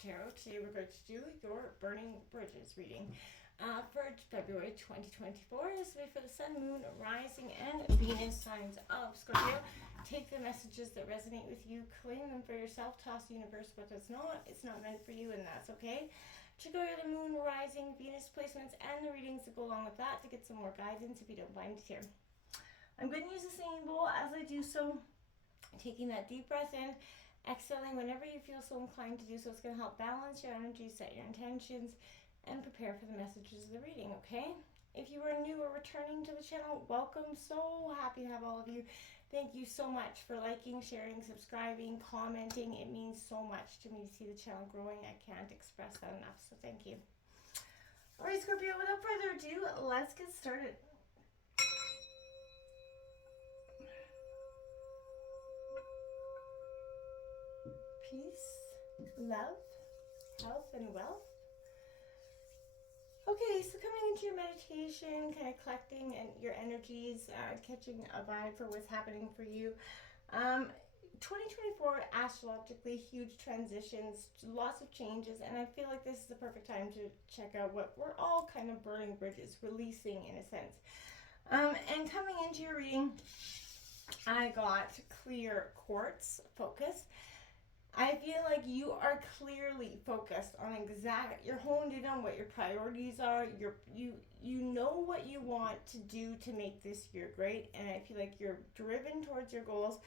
Tarot. Today we're going to do your Burning Bridges reading for February 2024. This will be for the Sun, Moon, Rising, and Venus signs of Scorpio. Take the messages that resonate with you, claim them for yourself, toss the universe what does not. It's not meant for you, and that's okay. Check out the Moon, Rising, Venus placements, and the readings that go along with that to get some more guidance if you don't find it here. I'm going to use the singing bowl as I do so, taking that deep breath in, exhaling whenever you feel so inclined to do so. It's going to help balance your energy, set your intentions, and prepare for the messages of the reading, okay? If you are new or returning to the channel, welcome. So happy to have all of you. Thank you so much for liking, sharing, subscribing, commenting. It means so much to me to see the channel growing. I can't express that enough, so thank you. All right, Scorpio, without further ado, let's get started. Peace, love, health, and wealth. Okay, so coming into your meditation, kind of collecting and your energies, catching a vibe for what's happening for you. 2024, astrologically, huge transitions, lots of changes, and I feel like this is the perfect time to check out what we're all kind of burning bridges, releasing in a sense. And coming into your reading, I got clear quartz focus. I feel like you are clearly focused on you're honed in on what your priorities are. You know what you want to do to make this year great, and I feel like you're driven towards your goals.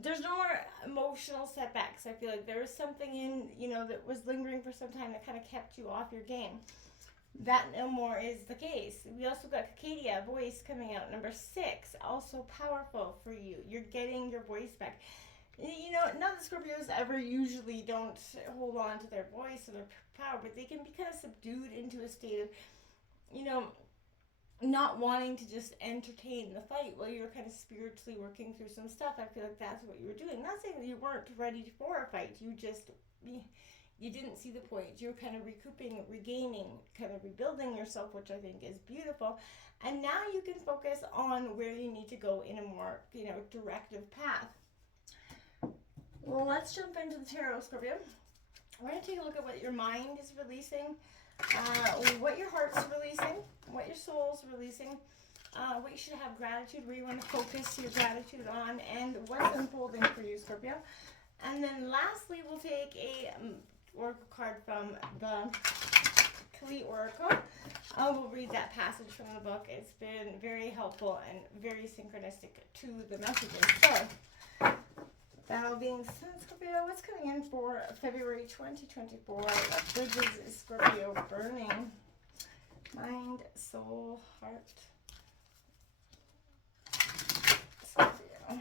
There's no more emotional setbacks. I feel like there was something that was lingering for some time that kind of kept you off your game. That no more is the case. We also got Cacadia, voice coming out, number 6, also powerful for you. You're getting your voice back. Not that Scorpios ever usually don't hold on to their voice or their power, but they can be kind of subdued into a state of, not wanting to just entertain the fight while you're kind of spiritually working through some stuff. I feel like that's what you were doing. Not saying that you weren't ready for a fight. You didn't see the point. You were kind of recouping, regaining, kind of rebuilding yourself, which I think is beautiful. And now you can focus on where you need to go in a more, directive path. Well, let's jump into the tarot, Scorpio. We're going to take a look at what your mind is releasing, what your heart's releasing, what your soul's releasing, what you should have gratitude, where you want to focus your gratitude on, and what's unfolding for you, Scorpio. And then lastly, we'll take a oracle card from the Kali Oracle. I will read that passage from the book. It's been very helpful and very synchronistic to the messages. So, that all being said, Scorpio, what's coming in for February 2024? Bridges is Scorpio burning. Mind, soul, heart. Scorpio.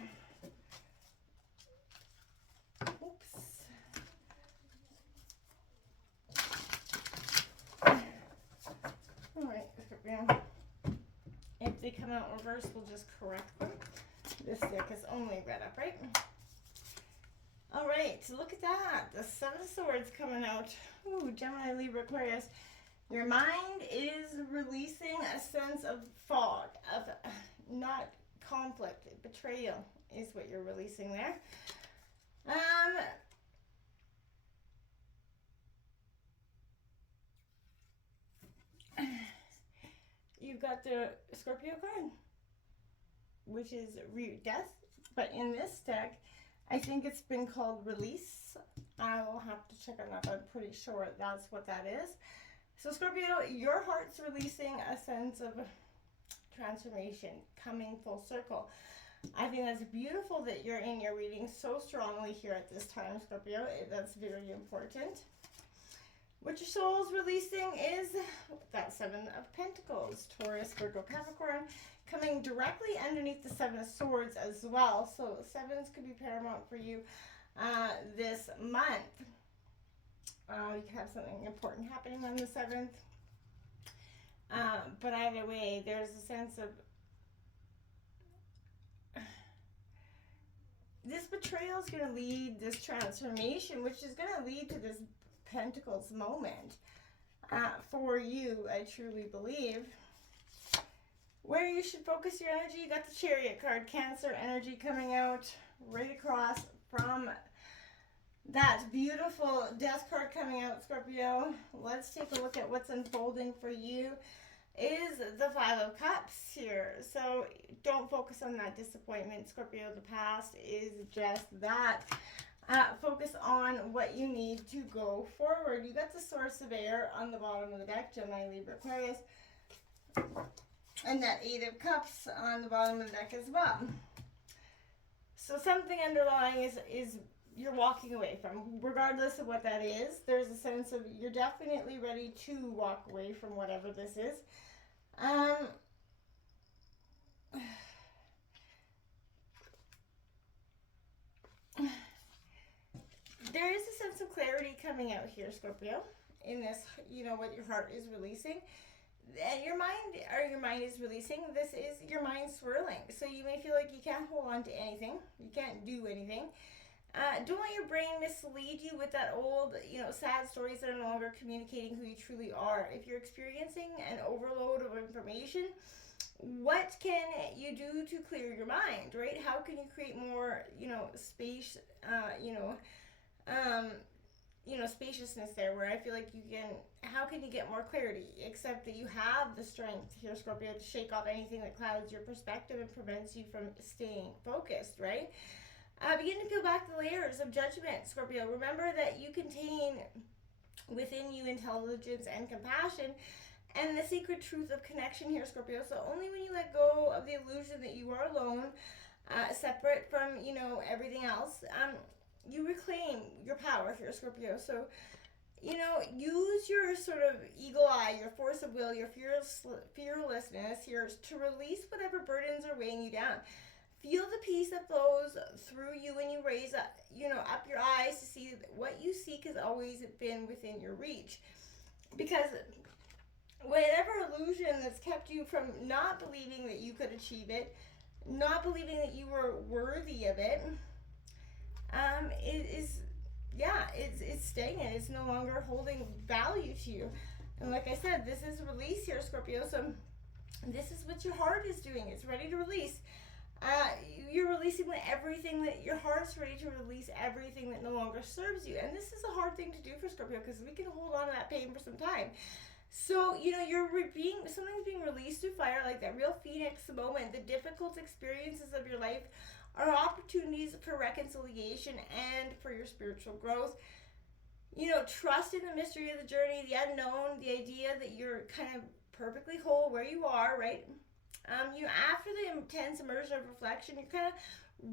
Oops. Alright, Scorpio. If they come out in reverse, we'll just correct them. This deck is only read up, right? All right, so look at that. The 7 of Swords coming out. Ooh, Gemini, Libra, Aquarius. Your mind is releasing a sense of fog, of not conflict. Betrayal is what you're releasing there. You've got the Scorpio card, which is death, but in this deck, I think it's been called release. I will have to check on that, but I'm pretty sure that's what that is. So Scorpio, your heart's releasing a sense of transformation, coming full circle. I think that's beautiful that you're in your reading so strongly here at this time, Scorpio. That's very important. What your soul's releasing is that 7 of Pentacles, Taurus, Virgo, Capricorn, coming directly underneath the 7 of Swords as well. So 7s could be paramount for you this month. You could have something important happening on the 7th. But either way, there's a sense of this betrayal is going to lead this transformation, which is going to lead to this Pentacles moment for you, I truly believe. Where you should focus your energy, you got the Chariot card, Cancer energy coming out right across from That beautiful death card coming out, Scorpio. Let's take a look at what's unfolding for you. Is the Five of Cups here. So don't focus on that disappointment, Scorpio. The past is just that. Focus on what you need to go forward. You got the Source of Air on the bottom of the deck, Gemini, Libra, Aquarius. And that Eight of Cups on the bottom of the deck as well. So something underlying is you're walking away from. Regardless of what that is, there's a sense of you're definitely ready to walk away from whatever this is. There is a sense of clarity coming out here, Scorpio, in this, what your heart is releasing. And your mind is releasing. This is your mind swirling. So you may feel like you can't hold on to anything. You can't do anything. Don't let your brain mislead you with that old, sad stories that are no longer communicating who you truly are. If you're experiencing an overload of information, what can you do to clear your mind, right? How can you create more, space, spaciousness there, where I feel like how can you get more clarity, except that you have the strength here, Scorpio, to shake off anything that clouds your perspective and prevents you from staying focused, right? Begin to peel back the layers of judgment, Scorpio. Remember that you contain within you intelligence and compassion and the secret truth of connection here, Scorpio. So only when you let go of the illusion that you are alone, separate from, everything else, you reclaim your power here, Scorpio. So, use your sort of eagle eye, your force of will, your fearlessness here to release whatever burdens are weighing you down. Feel the peace that flows through you when you raise up, up your eyes to see that what you seek has always been within your reach. Because whatever illusion that's kept you from not believing that you could achieve it, not believing that you were worthy of it, it's stagnant. It's no longer holding value to you. And like I said, this is release here, Scorpio. So this is what your heart is doing. It's ready to release. You're releasing everything that your heart's ready to release, everything that no longer serves you. And this is a hard thing to do for Scorpio, because we can hold on to that pain for some time. So, something's being released through fire, like that real phoenix moment. The difficult experiences of your life are opportunities for reconciliation and for your spiritual growth. Trust in the mystery of the journey, the unknown, the idea that you're kind of perfectly whole where you are, right? After the intense immersion of reflection, you're kind of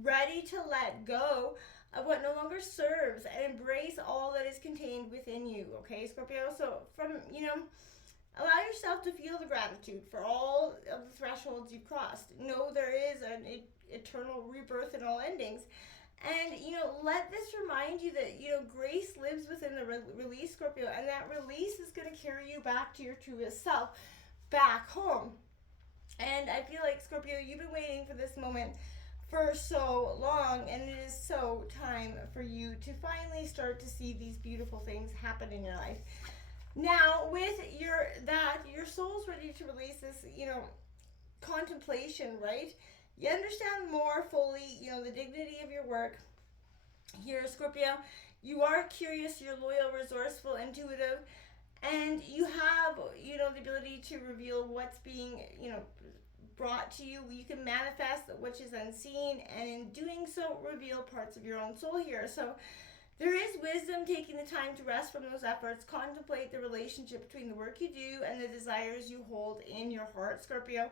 ready to let go of what no longer serves and embrace all that is contained within you, okay, Scorpio? So allow yourself to feel the gratitude for all of the thresholds you've crossed. Know there is an eternal rebirth in all endings. And, let this remind you that, grace lives within the release, Scorpio, and that release is going to carry you back to your truest self, back home. And I feel like, Scorpio, you've been waiting for this moment for so long, and it is so time for you to finally start to see these beautiful things happen in your life. Now, with your soul's ready to release this, contemplation, right? You understand more fully, the dignity of your work here, Scorpio. You are curious, you're loyal, resourceful, intuitive, and you have, the ability to reveal what's being, brought to you. You can manifest which is unseen, and in doing so, reveal parts of your own soul here. So there is wisdom taking the time to rest from those efforts, contemplate the relationship between the work you do and the desires you hold in your heart, Scorpio.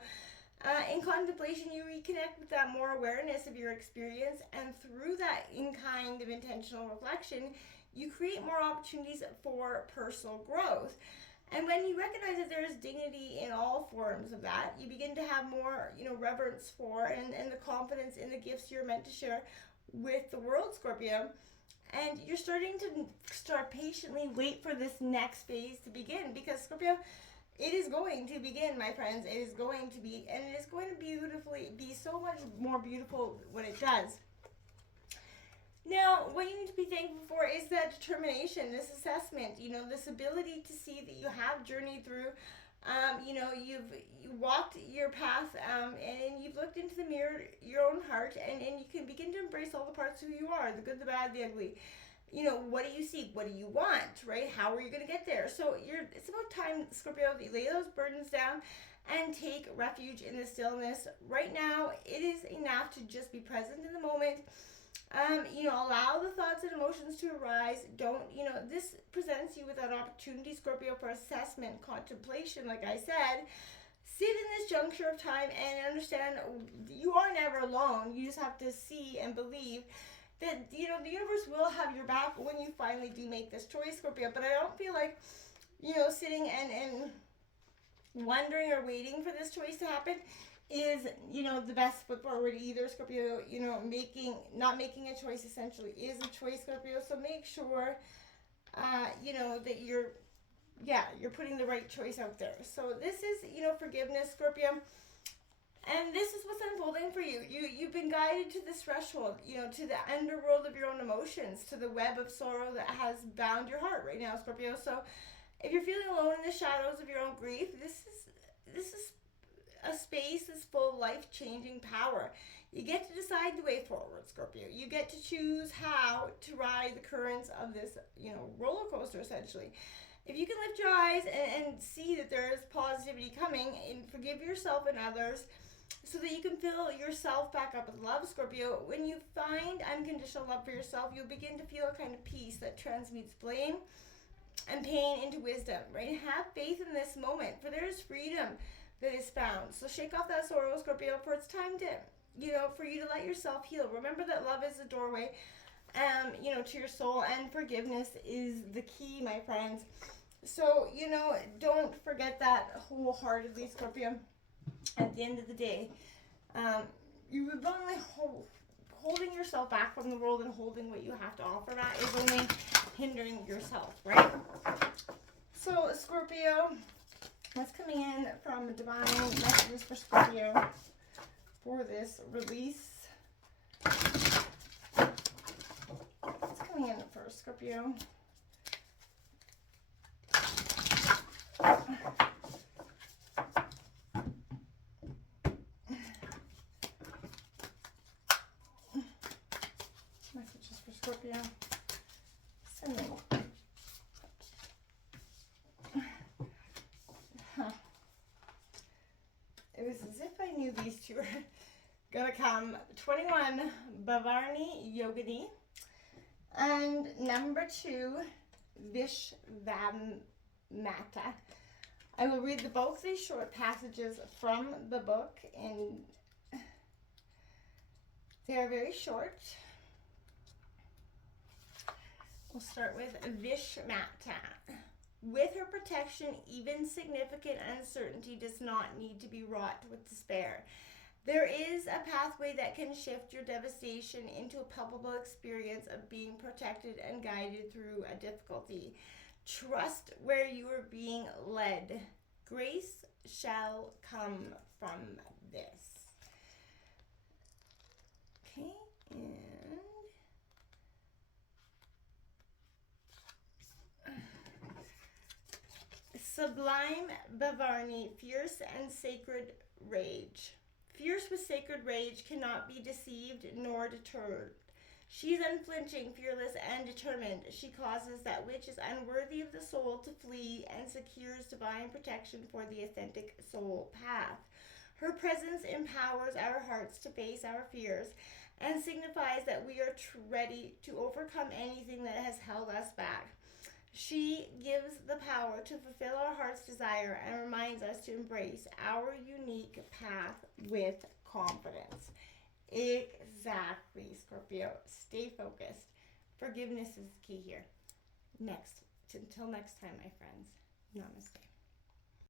In contemplation, you reconnect with that more awareness of your experience, and through that kind of intentional reflection, you create more opportunities for personal growth. And when you recognize that there is dignity in all forms of that, you begin to have more, reverence for and the confidence in the gifts you're meant to share with the world, Scorpio. And you're starting to patiently wait for this next phase to begin, because Scorpio, it is going to begin, my friends. It is going to be, and it is going to be so much more beautiful when it does. Now, what you need to be thankful for is that determination, this assessment, this ability to see that you have journeyed through, you walked your path, and you've looked into the mirror, your own heart, and you can begin to embrace all the parts of who you are, the good, the bad, the ugly. You know, what do you seek? What do you want, right? How are you going to get there? So it's about time, Scorpio, that you lay those burdens down and take refuge in the stillness. Right now, it is enough to just be present in the moment. You know, allow the thoughts and emotions to arise. Don't, you know, this presents you with an opportunity, Scorpio, for assessment, contemplation, like I said. Sit in this juncture of time and understand you are never alone. You just have to see and believe that, you know, the universe will have your back when you finally do make this choice, Scorpio. But I don't feel like, you know, sitting and wondering or waiting for this choice to happen is, you know, the best foot forward either, Scorpio. You know, not making a choice essentially is a choice, Scorpio. So make sure, you know, that you're putting the right choice out there. So this is, you know, forgiveness, Scorpio. And this is what's unfolding for you. You've been guided to this threshold, you know, to the underworld of your own emotions, to the web of sorrow that has bound your heart right now, Scorpio. So if you're feeling alone in the shadows of your own grief, this is a space that's full of life-changing power. You get to decide the way forward, Scorpio. You get to choose how to ride the currents of this, you know, roller coaster, essentially. If you can lift your eyes and see that there is positivity coming, and forgive yourself and others so that you can fill yourself back up with love, Scorpio. When you find unconditional love for yourself, you'll begin to feel a kind of peace that transmutes blame and pain into wisdom, right? Have faith in this moment, for there is freedom that is found. So shake off that sorrow, Scorpio, for it's time to, you know, for you to let yourself heal. Remember that love is the doorway, you know, to your soul, and forgiveness is the key, my friends. So, you know, don't forget that wholeheartedly, Scorpio. At the end of the day, you would only holding yourself back from the world and holding what you have to offer that is only hindering yourself, right? So, Scorpio, what's coming in from divine messages for Scorpio for this release? What's coming in for Scorpio? Messages for Scorpio. Send me. It was as if I knew these two were gonna come. 21, Bhavarni Yogini. And number 2, Vishvamata. I will read both these short passages from the book, and they are very short. We'll start with Vishvamata. With her protection, even significant uncertainty does not need to be wrought with despair. There is a pathway that can shift your devastation into a palpable experience of being protected and guided through a difficulty. Trust where you are being led. Grace shall come from this. Okay, and Sublime Bhavarni, fierce and sacred rage. Fierce with sacred rage, cannot be deceived nor deterred. She is unflinching, fearless, and determined. She causes that which is unworthy of the soul to flee and secures divine protection for the authentic soul path. Her presence empowers our hearts to face our fears and signifies that we are ready to overcome anything that has held us back. She gives the power to fulfill our heart's desire and reminds us to embrace our unique path with confidence. Exactly, Scorpio. Stay focused. Forgiveness is key here. Until next time, my friends. Namaste.